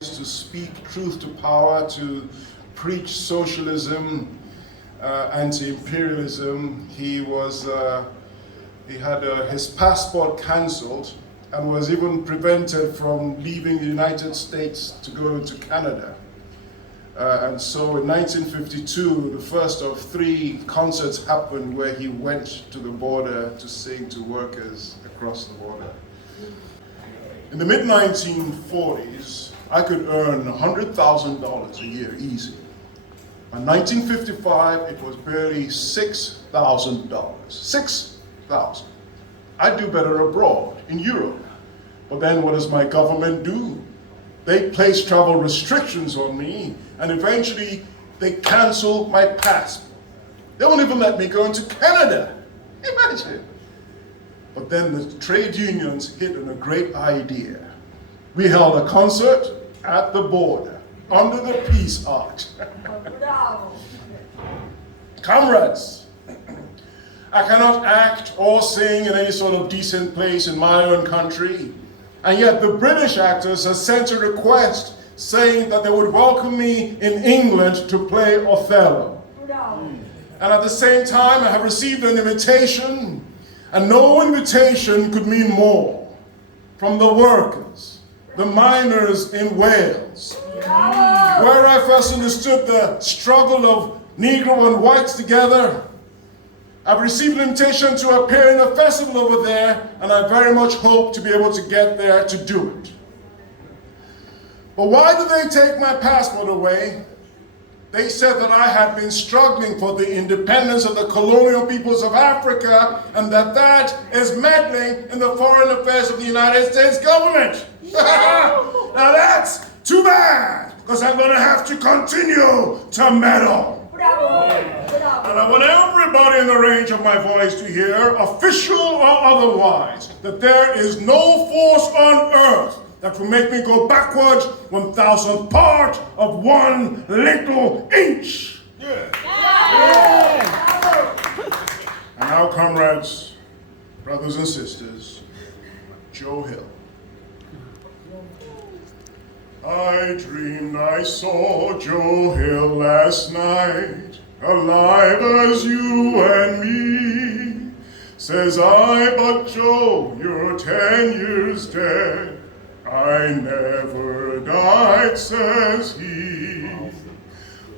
to speak truth to power, to preach socialism, anti-imperialism. He had his passport cancelled and was even prevented from leaving the United States to go into Canada. And so in 1952, the first of 3 concerts happened where he went to the border to sing to workers across the border. In the mid-1940s, I could earn $100,000 a year easy. In 1955, it was barely $6,000. $6,000. I'd do better abroad, in Europe. But then what does my government do? They place travel restrictions on me, and eventually they cancel my passport. They won't even let me go into Canada. Imagine. But then the trade unions hit on a great idea. We held a concert at the border, under the Peace Arch. Comrades, I cannot act or sing in any sort of decent place in my own country, and yet the British actors have sent a request saying that they would welcome me in England to play Othello. And at the same time, I have received an invitation, and no invitation could mean more, from the workers, the miners in Wales, where I first understood the struggle of Negro and whites together. I've received an invitation to appear in a festival over there, and I very much hope to be able to get there to do it. But why did they take my passport away? They said that I had been struggling for the independence of the colonial peoples of Africa, and that is meddling in the foreign affairs of the United States government. Now that's too bad, because I'm going to have to continue to meddle. And I want everybody in the range of my voice to hear, official or otherwise, that there is no force on earth that will make me go backwards 1,000th part of 1 little inch. And now, comrades, brothers and sisters, Joe Hill. I dreamed I saw Joe Hill last night, alive as you and me. Says I, but Joe, you're 10 years dead. I never died, says he.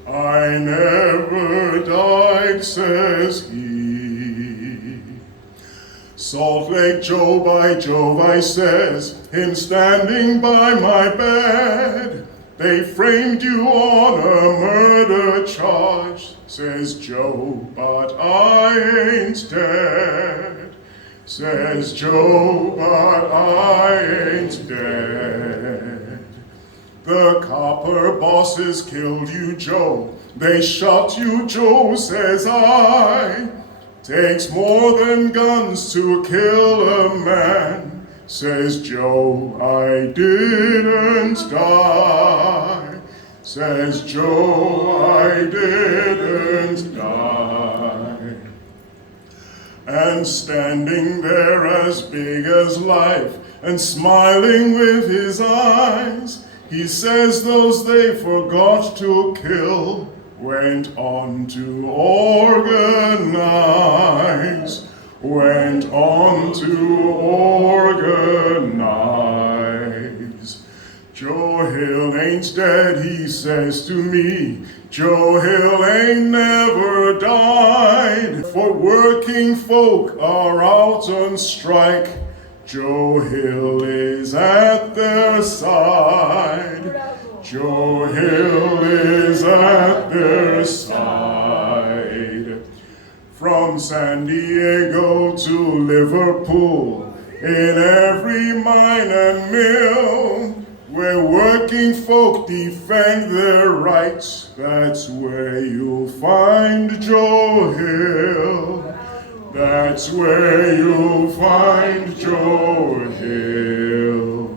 I never died, says he. Salt Lake Joe, by Jove, I says, him standing by my bed. They framed you on a murder charge, says Joe, but I ain't dead. Says Joe, but I ain't dead. The copper bosses killed you, Joe. They shot you, Joe, says I. Takes more than guns to kill a man, says Joe, I didn't die. Says Joe, I didn't die. And standing there as big as life and smiling with his eyes, he says those they forgot to kill went on to organize, went on to organize. Joe Hill ain't dead, he says to me. Joe Hill ain't never died, for working folk are out on strike. Joe Hill is at their side. Joe Hill is at their side. From San Diego to Liverpool, in every mine and mill, where working folk defend their rights, that's where you'll find Joe Hill. That's where you'll find Joe Hill.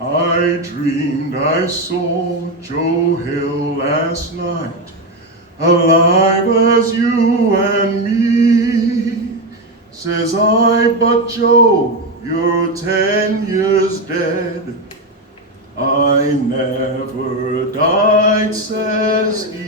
I dreamed I saw Joe Hill last night, alive as you and me. Says I, but Joe, you're 10 years dead. I never died, says he.